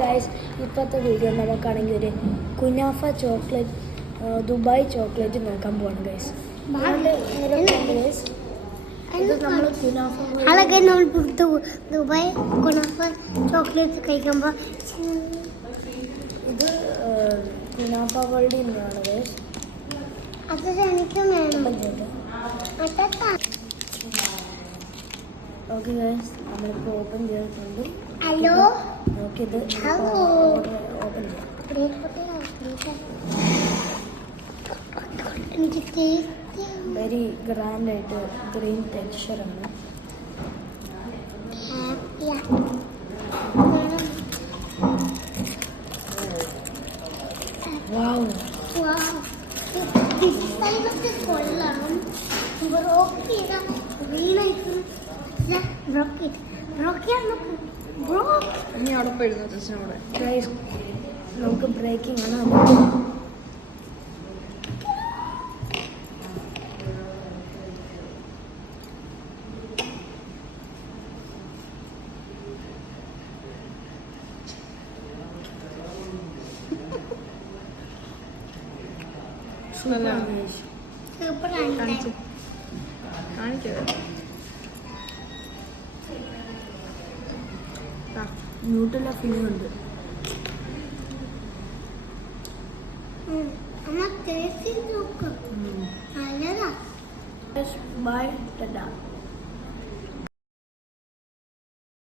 Guys, ഇപ്പോഴത്തെ video നമുക്കാണെങ്കിൽ ഒരു കുനാഫ ചോക്ലേറ്റ് ദുബായ് ചോക്ലേറ്റ് നോക്കാൻ പോവാണ് ഗൈസ്. ഇത് നമ്മൾ ദുബായ് കുനാഫ ചോക്ലേറ്റ് കഴിക്കുമ്പോൾ ഇത് കുനാഫ വേൾഡിൽ നിന്നാണ് ഗൈസ്. അത് എനിക്കും വേണം. ഓക്കെ ഗൈസ്, നമ്മളിപ്പോൾ ഓപ്പൺ ചെയ്തിട്ടുണ്ട്. ഹലോ, നമുക്കിത് ഓപ്പൺ ചെയ്യാം. വെരി ഗ്രാൻഡ് ആയിട്ട് ഗ്രീൻ ടെക്സ്ചറാണ്. വാവ്, നമുക്ക് ബ്രേക്കിംഗ് ആണ്. ന്യൂട്രല്ല ഫീലിംഗ് ഉണ്ട്. ബൈ, ടാറ്റാ.